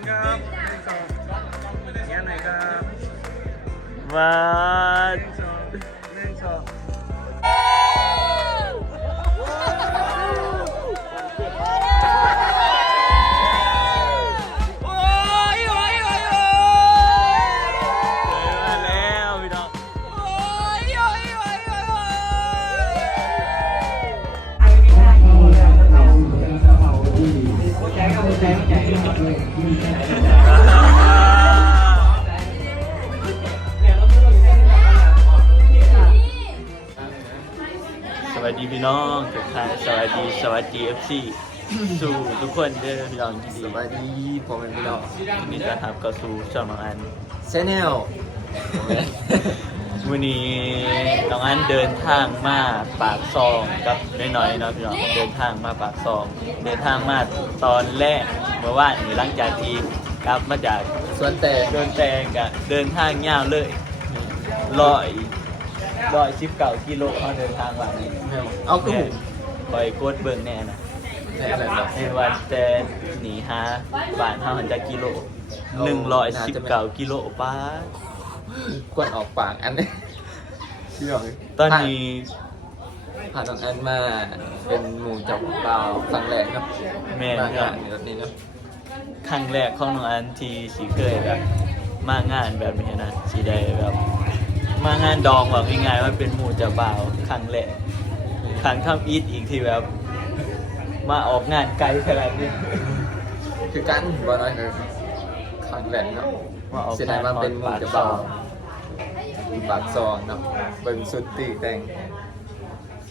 งครับ พี่น้องทุกท่านสวัสดีสวัสดีเอฟซีสู่ทุกคนเด้อพี่น้องยินดีสวัสดีผมเป็นพี่น้องยินดีต้อนรับเข้าสู่ช่องน้องอันเซนเนลวันนี้น้องอันเดินทางมาปากซองกับน้อยๆเนาะพี่น้องเดินทางมาปากซอง เดินทางมาตอนแรกเมื่อวานนี้หลังจากที่กลับมาจากส่วนแต่เดินแตงกะเดินทางยาวเลยร้อย ร้อยสิบเก้ากิโลเขาเดินทางวันนี้เอากระหูคอยกดเบิ่งแน่นะในอะไรแบบในวันแต่หนีหาบ้านเฮาหันจากกิโลหนึ่งร้อยสิบเก้ากิโลป้ากวนออกปากอันนี้พี่น้องตอนนี้ผ่านน้องอันมาเป็นหมู่จับเปล่าครั้งแรกเนาะแม่มาครังาบนแบบนี้เนาะครั้งแรกของน้องอันที่สีเคยแบบมางานแบบนี้นะสีได้แบบ มางานดองแบบง่ายๆว่าเป็นหมู่เจะบ่าวครั้งแรกครั้งทำอีทอีกที่แบบ มาออกงานไกลขนาดนี้ คือกันบ่น้อยคือครั้งแรกเนาะมาออกเสียดายว่าเป็นหมู่จับเปล่าปากซองเนาะเบิ่งสุดตีแต่ง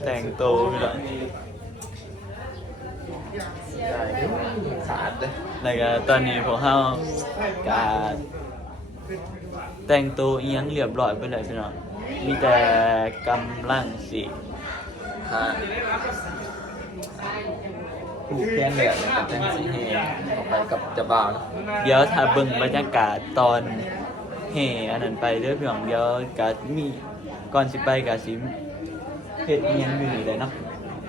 แต่งโตวพี่น้องสะอาดเลยแล้วก็ตอนนี้พวกเฮาก็ แต่งตัวเอียงเรียบร้อยไปเลยพี่น้องมีแต่กำลังสิฮะผูกแขนเลยกับแต่งสีแหงออกไปกับจับเปล่าเนาะเดี๋ยวถ้าเบิ่งบรรยากาศตอนเฮอันนั้นไปเด้อพี่น้องเดี๋ยวก็มีก่อนสิไปก็สิเฮ็ดเอียงอยู่นี่เลยเนาะ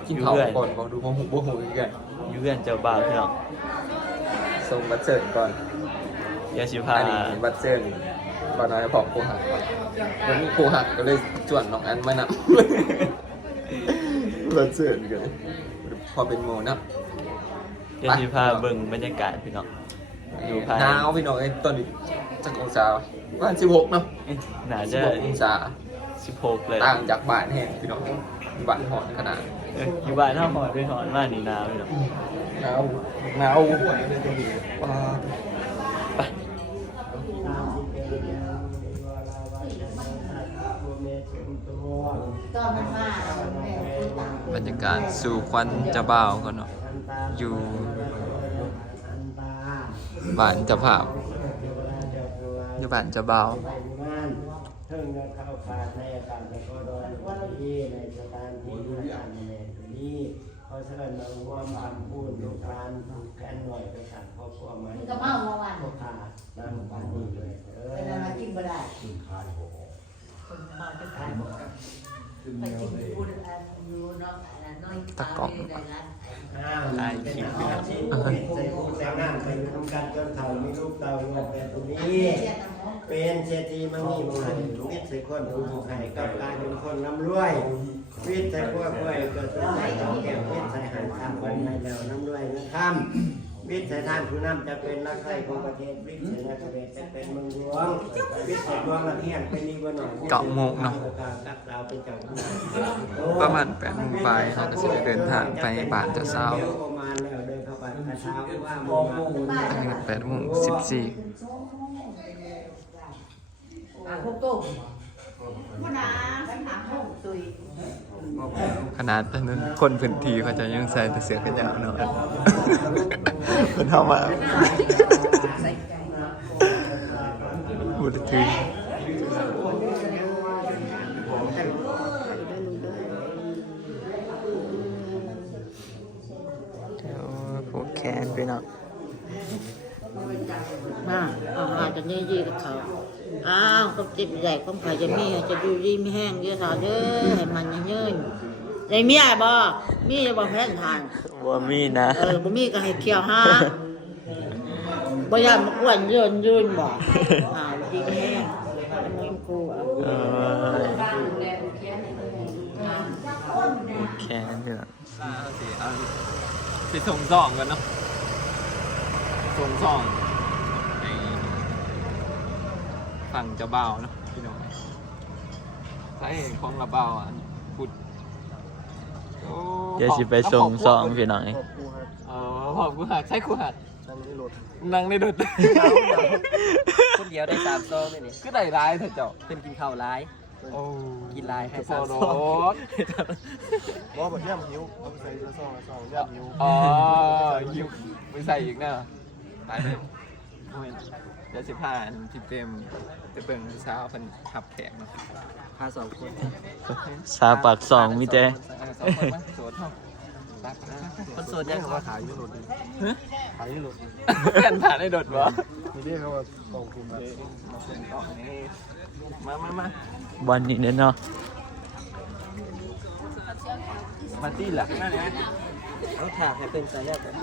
กินอยู่เผาเรื่อยก่อนบอกดูพอหูบ่หูอีกกันอยู่เรื่อนเจ้าบ่าวพี่น้องส่งบัตรเชิญก่อนเดี๋ยวสิพาอันนี้บัตรเชิญ ก่อนน้อยพอครูหักก่อนวันนี้ครูหักก็เลยจวนน้องอันมานำบัตรเชิญกันพอเป็นโมนะเดี๋ยวสิพาเบิ่งบรรยากาศพี่น้องอยู่ภายหนาวพี่น้องไอ้ตอนนี้จักองศาประมาณ16เนาะเอ๊ะน่าจะ16องศา16เลยต่างจากบ้านแห้งพี่น้องบ้านหอนขนาดเอ้ยอยู่บ้านเฮาหอดด้วยหอนมานี่หนาวพี่น้องหนาวหนาวว้า ไป ตอนมันมาแล้วมันแม่ที่ต่าง บรรยากาศสู่ควันจะบ่าวก่อนเนาะอยู่บ้านจะภาพอยู่บ้านจะบ่าวเทิงเงินเข้าขาดในอาการในกอดอนวันที่ในสถานที่ในการในนี้เขาเชิญมาร่วมทำพูดลูกหลานแค่หน่อยไปสั่งครอบครัวไหมมันก็เมาเมื่อวานพ่อขานั่งปานนี้เลยเออเป็นอะไรกินบ่ได้คนเมาจะขาย บ่ไปกินพูดอันอยู่เนายตาได้นะอ้าวเป็นเป็นใส่คู่ใส่งานไปทำการจนเท่ามีลูกเต่าลงเป็นตรงนี้เสียน้ำหอมเป็นเศรษฐีมันมีมันให้มิตรใส่คนผู้ให้กับกลายเป็นคนร่ำรวยวิทย์ใส่พวกรวยก็จะใส่ดอกแก้ววิทย์ใส่หันทำคนให้แล้วน้ำรวยนะทำ วิทย์ใส่ท่านผู้นำจะเป็นนักไข่ของประเทศวิทย์ใส่นักเวทจะเป็นเมืองหลวงวิทย์ใส่ดวงละเทียนเป็นนีวันหน่อยเก้าโมงเนาะกับเราเป็นเจ้าผู้ประมาณแปดโมงบ่ายเขาก็จะเดินทางไปบ้านเจ้าสาวประมาณแล้วเดินเข้าไปกระเช้าว่าโมงโมงอันนี้แปดโมงสิบสี่อ่าพวกตุ้มพวกน้ำสังหารห้องตุย ขนาดนั้นคนพื้นที่เขาจะยังใส่แต่เสื้อกันยาวเนาะมันเข้ามาใส่ใจบุตรถือผูกแขนไปเนาะมาเอามาจะนี่ยี่กับเขา อ้าวเขาจิบใหญ่ของเขาจะมีจะดูดีไม่แห้งเยอะสาวเด้อให้มันเยินๆได้มีอะไรบ่มีจะบ่แพ้ทานว่ามีนะเออบ่มีก็ให้เคี่ยวหาบ่ยามมาอ้วนยืนยืนบ่อ้าวจริงแห้งมันมึงกูอะเออแค่นั้นพี่น้องสิเอาไปส่งซองกันเนาะส่งซองใน ฝั่งเจ้าบ่าวเนาะพี่น้องสาเหตุของระเบาอันพุดโอ้เดี๋ยวสิไปส่งซองพี่น้องเออขอบกูหักใช่กูหักนั่งในรถคนเดียวได้สามซองเลยนี่ก็ได้ร้ายเถอะเจ้าเป็นกินข้าวร้ายโอ้กินลายให้ให้สาสามมซซอองงบอกแบบย่ำหิวเอาไปใส่ซองซองย่ำหิวอ๋อยิวไปใส่อีกเนอะตายเลยโอ้ย เดี๋ยวสิพาอันที่เต็มไปเบิ่งผู้สาวเพิ่นขับแขกเนาะพาสองคนซาปากสองมีแต่เออสองคนมาโสดเนาะรักนะคนโสดยังเขาว่าขายยี่หลุดดิขายยี่หลุดเพื่อนผ่านได้โดดวะมีเรียกเขาว่าตองคุณมามาเป็นต่อนี่มามามาวันนี้เนาะมาตี้หลักนั่นไงเอาถากให้เป็นสายเลือดแบบ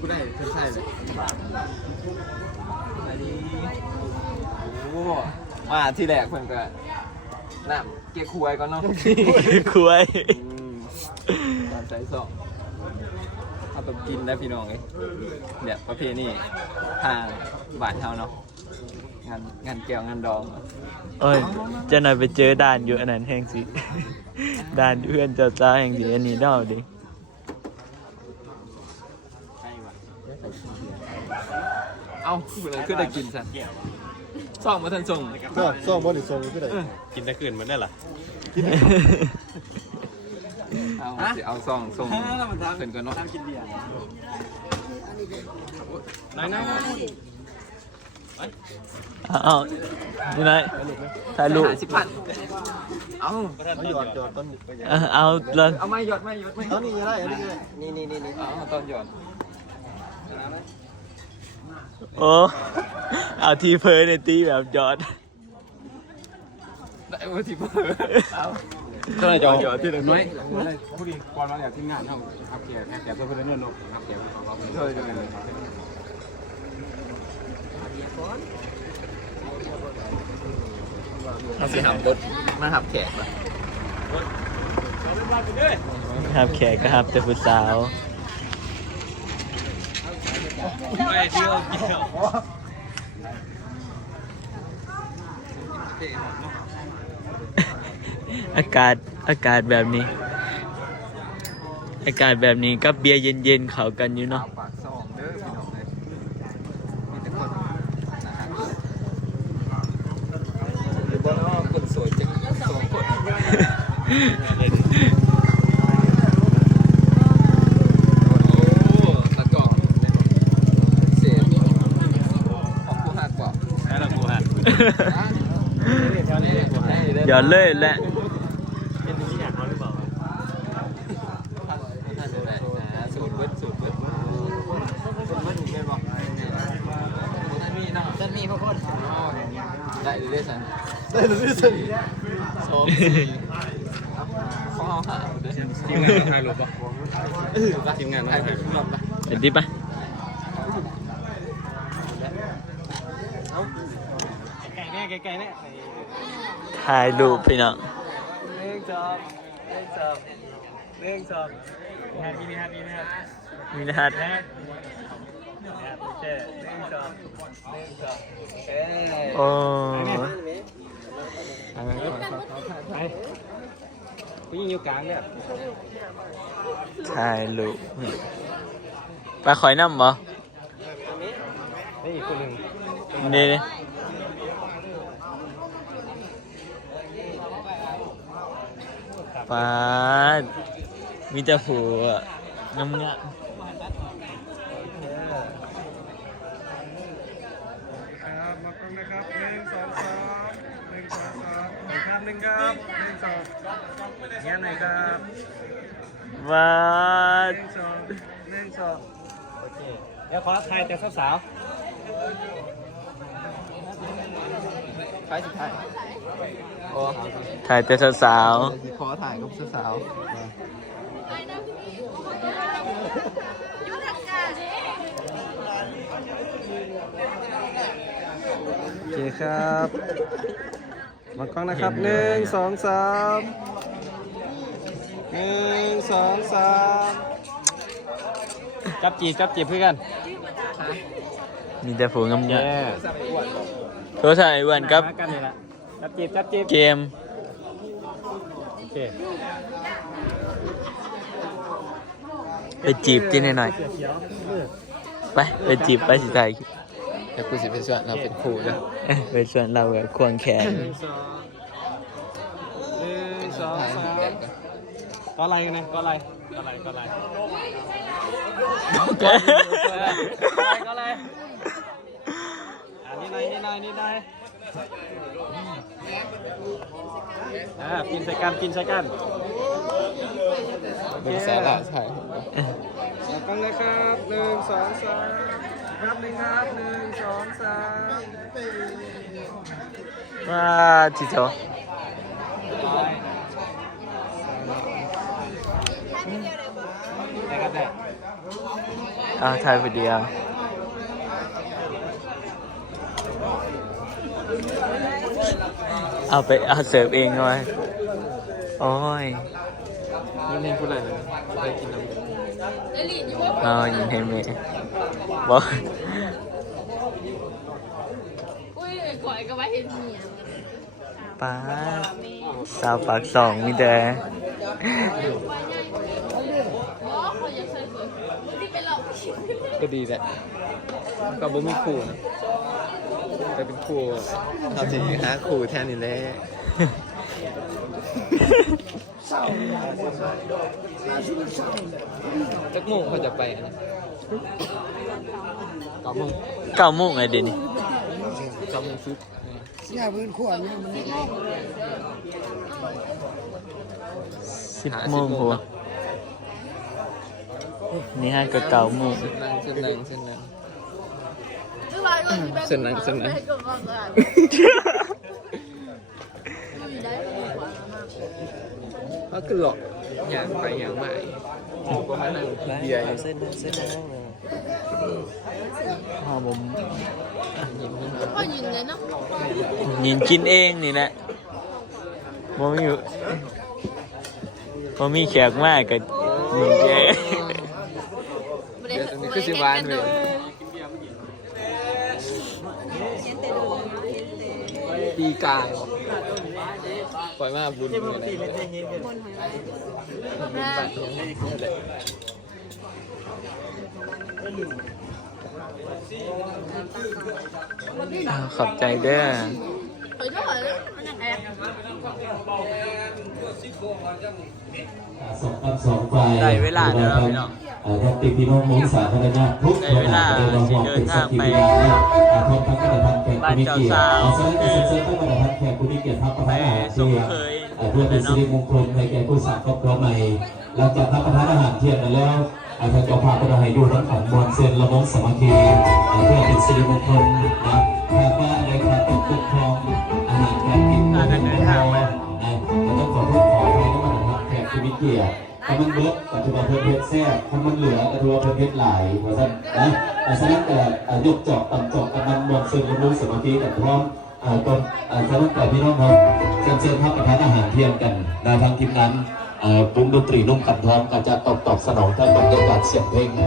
กูได้เพื่อนใช่เลย อันนี้โอ้มาที่แรกเพิ่นก็น้ำเกียร์คุยก่อนเนาะคุยอืมตามใจสองเอาต้องกินได้พี่น้องเลยแบบประเพณีทางบ้านเฮาเนาะงานงานแก้วงานดองโอ้ยเจะหน่อยไปเจอด่านอยู่อันนั้นแห่งสิด่านอยู่เพื่อนเจ้าจ้าแห่งสิอันนี้เดาดิ เอ้าคืออะไรคือได้กินสันซองมาทันส่งก็ซองบริส่งก็ได้กินแต่คืนมันได้ล่ะเอาสิเอาซองส่งเพิ่นก่อนเนาะกินเบียร์นายนายเอาเอานี่นายถ่ายรูปหาสิบพันเอาเอาหยอดหยอดต้นไปเอาเอาเลยเอาไม่หยอดไม่หยอดไม่เอานี่อะไรอันนี้อะไรนี่นี่นี่นี่เอาตอนหยอด โอ้เอาทีเพอในตีแบบยอดได้ว่าที่เพิ่มเอาก็เลยจะหยอดที่หนึ่งน้อยผู้ดีก่อนมาจากทีมงานเขาขับเกียร์แกเพื่อนเพื่อนเงินนกขับเกียร์ของเราช่วยช่วยเลยเอาสิหับรถมาหับแขกมาครับแขกก็ครับแต่ผู้สาว ไม่เที่ยวเที่ยวอากาศอากาศแบบนี้ อากาศแบบนี้กับเบียร์เย็นๆเขากันอยู่เนาะ ปากซองเด้อพี่น้องเลยมีแต่คนหรือบอกว่าคนสวยจังสองคนโอ้ตะกอกเสียของผู้หักบอก นั่นแหละกูฮะ เดี๋ยวเลยแหละสูตรเวิร์ดสูตรเวิร์ดสูตรเวิร์ดหนึ่งเป็นบอกท่านมีเนาะจะมีพวกคนได้หรือได้สันได้หรือไม่ใช่สองสี่ข้อหาเด้อทีมงานถ่ายรูปป่ะทีมงานถ่าถ่ายยรูรูปปรอบละเห็นดิปะ ไก่แน่ไก่ไก่แน่ถ่ายรูปพี่น้องหนึ่งสองหนึ่งสองหนึ่งสองมีฮัทมีฮัทมีฮัทมีรหัสแน่โอเคหนึ่งสองหนึ่งสองเอ้ยโอ้ไปพี่อยู่กลางเนี่ยถ่ายรูปไปคอยน้ำบ่นี่อีกคนหนึ่งนี่ ปาดมีแต่ผัวงามงามครับมากล้องนะครับหนึ่งสองสามหนึ่งสองสามอีกภาพหนึ่งครับหนึ่งสองเงี้ยหน่อยครับวาหดนึ่งสองหนึ่งสองโอเคเดี๋ยวขอถ่ายแต่สาวไปสุดท้ายโอ้ ถ่ายแต่สาวขอถ่ายกับสาวโอเคครับมากล้องนะครับหนึ่งสองสามหนึ่งสองสามจับจีบจับจีบเพื่อนกันมีแต่ฝูงงามแย่ๆโทรศัพท์ไอ้อ้วันกับมากันนี่ละ จับจีบจับจีบเกม โอเคไปจีบจีนหน่อยเขียวเขียวเออๆไปไปจีบไปสิไทยแล้วกูสิเป็นส่วนเราเป็นครูจ้ะไปชวนเราแบบควงแขนหนึ่งสองหนึ่งสองสามก็อะไรกันนะก็อะไรก็อะไรก็อะไรก็อะไรก็อะไรอันนี้หน่อยนี่หน่อยนี่หน่อย อ่ากินใส่กันกินใส่กันเป็นสาระใช่จับกันเลยครับหนึ่งสองสามครับหนึ่งครับหนึ่งสองสามว้าจิโจได้ครับได้เอาถ่ายวิดีโอ เอาไปเอาเสิร์ฟเองหน่อยโอ้ยยิ่งเล่นพูดอะไรเลยได้กินน้ำเอายิงให้เมย์บอกอุ้ยก่อยก็ว่าเห็นเมียป้าสาวปากสองมีแต่อ๋อเขาอยากใส่สวยมึงที่เป็นหลอกก็ดีแหละก็บ่มีครูนะ แต่เป็นครูเราจะหาครูแทนนี่แหละจักโมงเขาจะไปอะนะเก้าโมงเก้าโมงไงเดี๋ยวนี้เก้าโมงซุปสิบโมงหัวนี่ฮะก็เก้าโมงเส้นนั่งเส้นนั่งเส้นนั่งคือว่าก็มีแบบ เส้นนั้นเส้นนั้นให้ก็ว่าก็ได้มีได้ดีกว่านะก็คือหลอกอย่างไปอย่างใหม่ก็มานั่งเบียร์อยู่เส้นเส้นพอผมพ่อยินเลยเนาะยินกินเองนี่แหละผมอยู่ผมมีแขกมากกับยินแกไม่ได้เดี๋ยวตอนนี้คือสิหวานเลย ปีกายปล่อยมาบุญอะไรบุญบัตรยังนี่แหละอ้าวขอบใจเด้อ เฮ้ยก็เหรอมันยังไงสองพันสองฝ่ายได้เวลาแล้วนะพี่น้องเอ่อท่านติพี่น้องมงสาธารณะทุกได้เวลาโรงสิเดินทางไปอ่าทองพักกระพันแขกบ้านผู้มีเจ้าเกียรติสาวอาสาจะเชิญเชิญท่านกระพันแขกผู้มีเกียรติทัพประไปธานอาหารส่งเที่ยงเคยเอ่อเพื่อเป็นสิริมงคลในแก่ผู้สร้างครอบครัวใหม่หลังจากรับประทานอาหารเที่ยงกันแล้วอาจารย์จะพาไปให้ดูทั้งขันมวลเซนละมงสามัคคีเอ่อเพื่อเป็นสิริมงคลนะหากว่าอะไรขาดตกบกพร่อง อาหารกกินพากันเดินทางมานะเราต้องขอโทษขออภัยน้ำมันะครับแขกผู้มีเกียรติถ้ามันเบิดปัจจุบันเพิ่มเพชรแซ่บถ้ามันเหลือก็ถือว่าเพิ่มเพชรหลายว่าสั้นนะแต่ฉะนั้นแต่ยกจอกต่ำจอกกำลังมวลเชิงรู้สมาธิกันพร้อมตอนอาฉะนั้นแต่พี่น้องครับเชิญเชิญพักประทานอาหารเที่ยงกันนะทางทีมนั้นปรุงดนตรีนุ่มกันพร้อมก็จะตอบตอบสนองท่านบรรยากาศเสียงเพลงนะ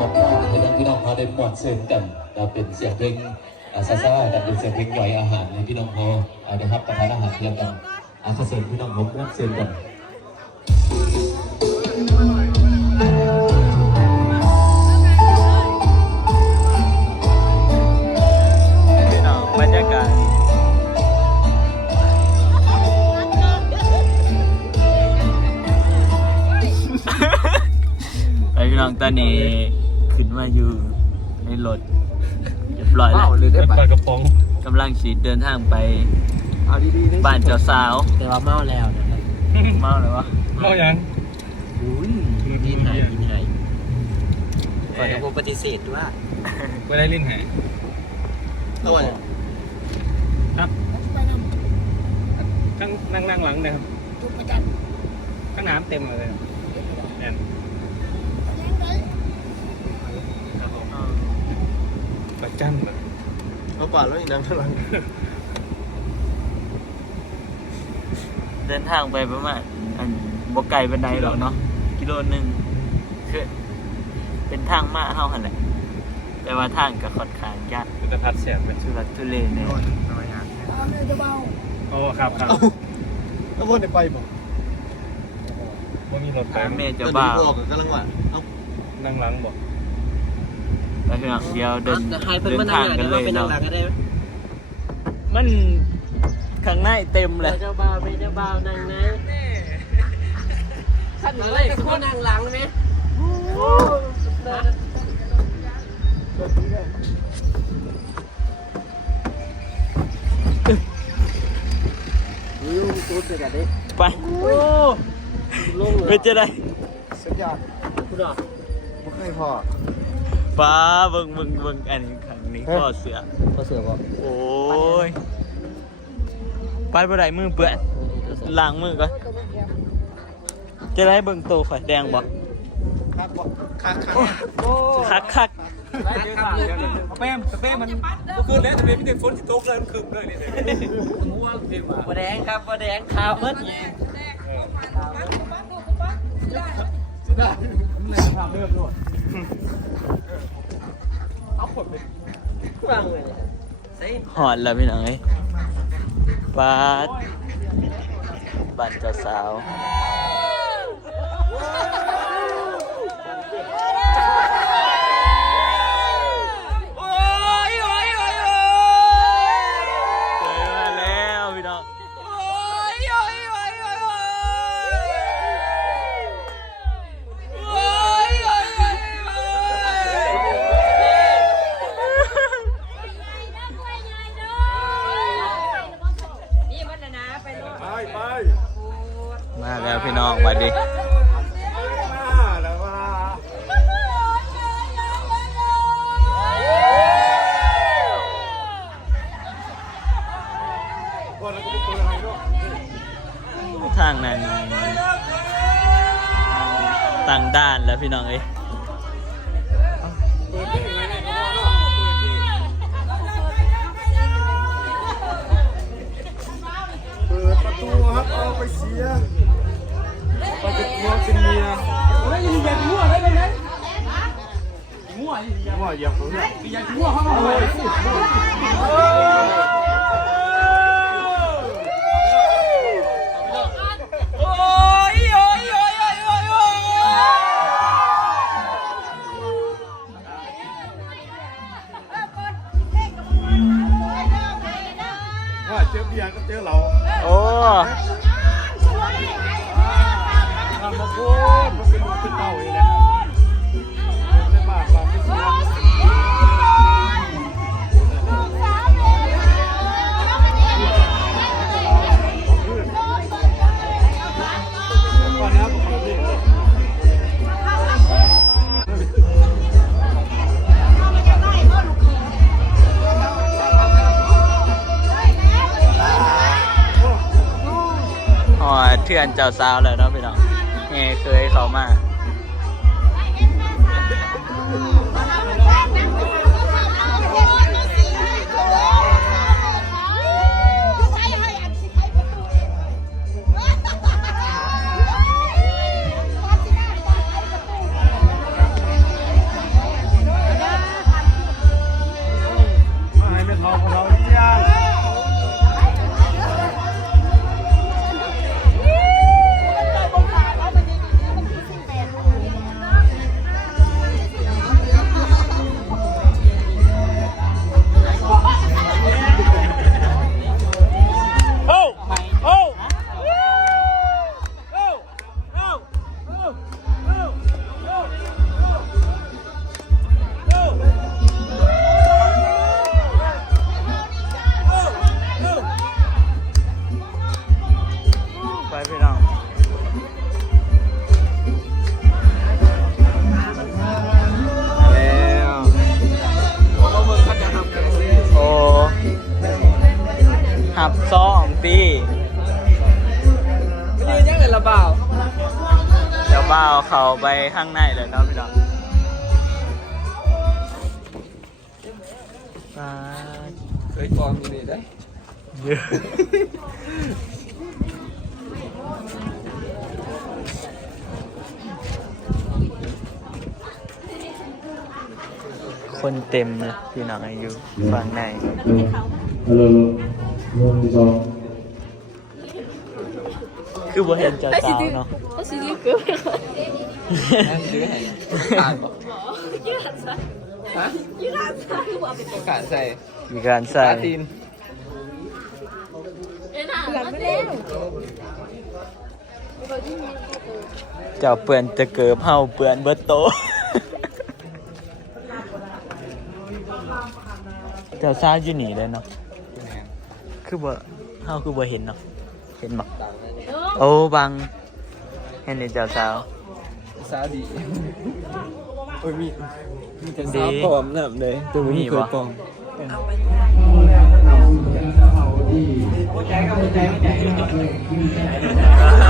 มอบให้ทั้งพี่น้องเขาได้มวลเชิงกันนะเป็นเสียงเพลง อ่าซาซาแต่เป็นเสียงเพลงย่อยอาหารให้พี่น้องเขาอ่าได้รับประทานอาหารเที่ยงกันอาขอเสริมพี่น้องผมรับเชิญกันพี่น้องบรรยากาศไปพี่น้องตอนนี้ขึ้นมาอยู่ในรถเรียบร้อยแล้วเมาเลยได้ปะปลากระป๋องกำลังฉีดเดินทางไปเอาดีๆนะบ้านเจ้าสาวแต่ว่าเมาแล้วนะครับเมาเลยวะเมายังอุ้ยกินหายกินหายก่อนจะผมปฏิเสธว่าไม่ได้ลิ้นหายตัวเนี่ยข้างนั่งนั่งหลังนะครับข้างน้ำเต็มเลยแอน ประจันน่ะเอาป่าแล้วอีกน้ำพลังเดินทางไปประมาณอันบ่ไกลบันไดหรอกเนาะกิโลหนึ่งคือเป็นทางมาเฮาหั่นแหละแต่ว่าทางก็ค่อนข้างยากจะพัดแสบไปทุลักทุเลเนี่ยโอ้ครับครับแล้วว่าได้ไปบ่ว่ามีรถไปแม่จะบ้าบอกกำลังว่าเอ้านั่งหลังบอก แล้วพี่น้องเดี๋ยวเดินเดินทางกันเลยเนาะมันข้างในเต็มเลยเจ้าบ่าวไม่เจ้าบ่าวนั่งนะขันอะไรก็นั่งหลังไหมไปเป็นจะได้สุดยอดบ่เคยพอ ป้าเบิ่งเบิ่งเบิ่งอันนี้ข้างนี้ข้อเสือ ก็เสือบ่โอ้ยไปบ่ได้มือเปื้อนล้างมือก่อนจะได้เบิ่งโตข่อยแดงบ่คักบ่คักคักคักคักแป้มแป้มมันก็คือแล้วจะเป็นพิเศษฝนที่ตกเลยมันคึกเลยนี่ง่วงเพียงว่าบ่แดงครับบ่แดงขาวเพิ่น หอดแล้วพี่น้องเอ้ยปาดบันเจ้าสาว เทือนเจ้าสาวแล้วเนาะพี่น้องเฮเคยเขามา ปลาเคยกองอยู่นี่ได้เยอะคนเต็มเลยพี่น้องอายุฝั่งในฮัลโหลหนึ่งสองคือบ่เห็นเจ้าสาวเนาะเขาซื้อเกือบนั่นซื้อให้ทานบ่ยืดซะ ฮะยืดซะคือเอาไปต้องการใส่มีการใส่ตาตีนเอ็น่ะมันเล่นเจ้าเปื่อนจะเกิบเฮาเปื่อนเบิดโตะเจ้าซาวอยู่นี่เลยเนาะ คือบ่เฮาคือบ่เห็นเนาะ เห็นบ่โอ้บังเห็นนี่เจ้าสาว สาวดี โอ้ยมีมีแต่ดีสาวปลอมน้ำเลยตัวนี้เคยปลอมโอ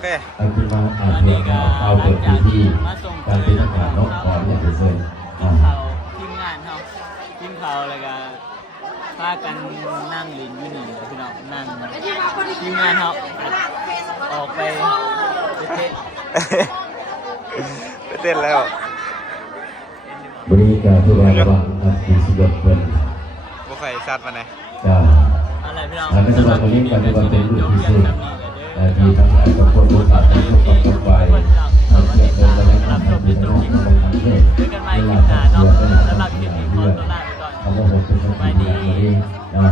เค อันที่มาอ่านเรื่องเอาเปิดพื้นที่การเป็นอากาศนอกขออยากจะเชิญอ่าเขาทีมงานเขาทีมเขาแล้วก็พากันนั่งลินอยู่นี่พี่น้องนั่งทีมงานเขาออกไปไปเต้นไปเต้นแล้ว บริการทุกวันระหว่างอันที่สุดเพิ่นบ่ค่อยชัดมาไหน จ้า อะไรพี่น้องอันนั้นสำหรับวันนี้การเป็นวันเป็นจรุ่นบที่เพียงสุดเท่านี้เลยเด้อแต่ที่ทั้งหลายกับคนรู้จักกันทุกคนทุกวัยทำเพื่อเพื่อนและทำให้เป็นโลกของประเทศเจอกันใหม่คลิปหน้าเนาะสำหรับคลิปนี้ขอตัวลาไปก่อนคำว่าผมเป็นคนที่ดีนะ